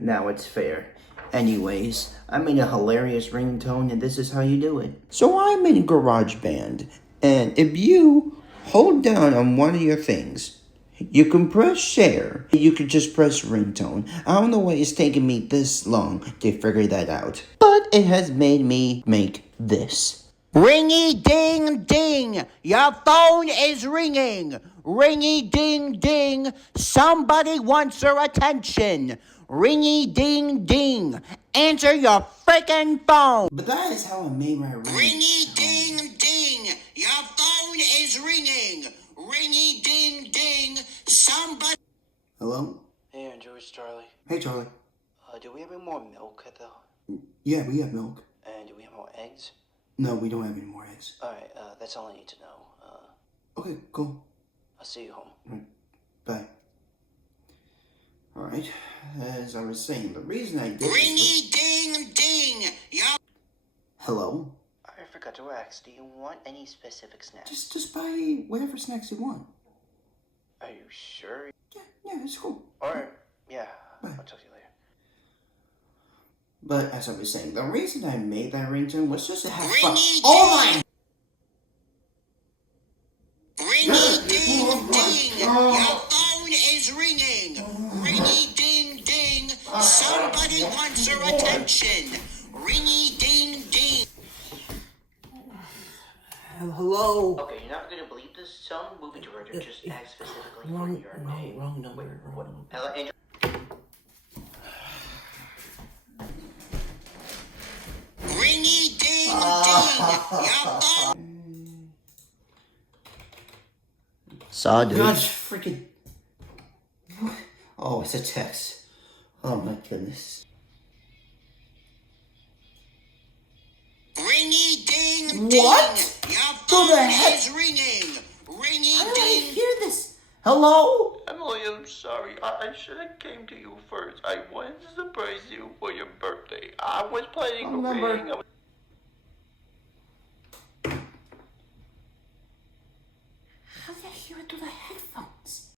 now it's fair. Anyways, I made a hilarious ringtone and this is how you do it. So I'm in GarageBand, and if you hold down on one of your things, you can press share. You can just press ringtone. I don't know why it's taking me this long to figure that out. But it has made me make this. Ringy ding ding, your phone is ringing. Ringy ding ding, somebody wants your attention. Ringy ding ding, answer your freaking phone. But that is how I made my ringtone. Ringy ding ding, your phone is ringing. Ringy ding ding, somebody. Hello? Hey Andrew, it's Charlie. Hey Charlie. Do we have any more milk at the... Yeah, we have milk. And do we have more eggs? No, we don't have any more eggs. Alright, that's all I need to know. Okay, cool. I'll see you home. Right. Bye. Alright, as I was saying, the reason I did this was... Ringy ding ding! Hello? I forgot to ask, do you want any specific snacks? Just buy whatever snacks you want. Are you sure? Yeah, it's cool. Alright, yeah, Bye. I'll talk to you later. But as I was saying, the reason I made that ringtone was just to have fun. Ringy Oh my! Ringy ding ding, your phone is ringing. Ringy ding ding, somebody wants your attention. Ringy ding ding. Hello? Okay, you're not gonna believe this. Some movie director just asked specifically for Wrong number. Wait, Wrong what? number. Hello, Andrew? Ringy ding ding, your phone. Saw, dude. Gosh, freaking... Oh, it's a text. Oh my goodness. Ringy ding ding, What? your Who the phone heck? is ringing. Ringy How did I ding. hear this? Hello? Emily, I'm sorry. I should have came to you first. I wanted to surprise you for your birthday. I was planning a Remember. ring. How did I hear it through the headphones?